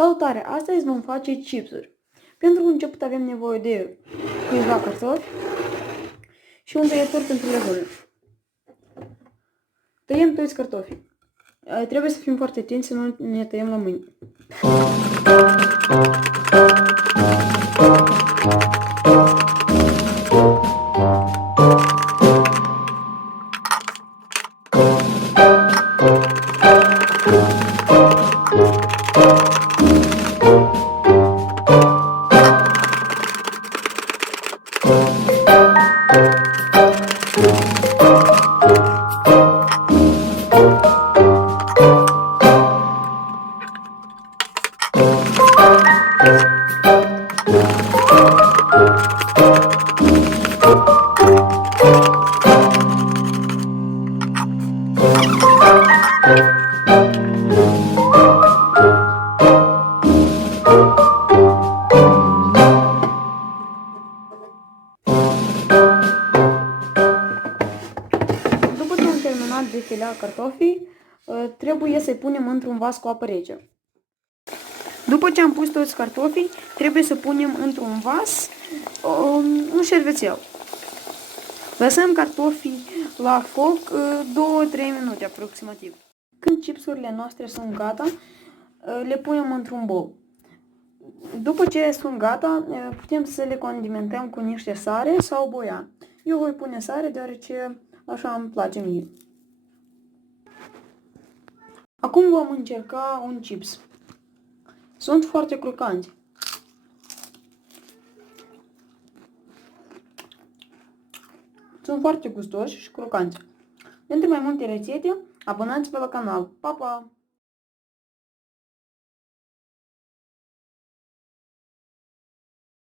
Salutare! Astăzi vom face chipsuri. Pentru început avem nevoie de câțiva cartofi și un tăietor pentru legumă. Tăiem toți cartofii. Trebuie să fim foarte atenți să nu ne tăiem la mâini. După ce am terminat de filat cartofii, trebuie să-i punem într-un vas cu apă rece. După ce am pus toți cartofii, trebuie să punem într-un vas un șervețel. Lăsăm cartofii la foc 2-3 minute aproximativ. Când chipsurile noastre sunt gata, le punem într-un bol. După ce sunt gata, putem să le condimentăm cu niște sare sau boian. Eu voi pune sare deoarece așa îmi place mie. Acum vom încerca un chips. Sunt foarte crocanți. Sunt foarte gustoși și crocanți. Pentru mai multe rețete, abonați-vă la canal. Pa, pa!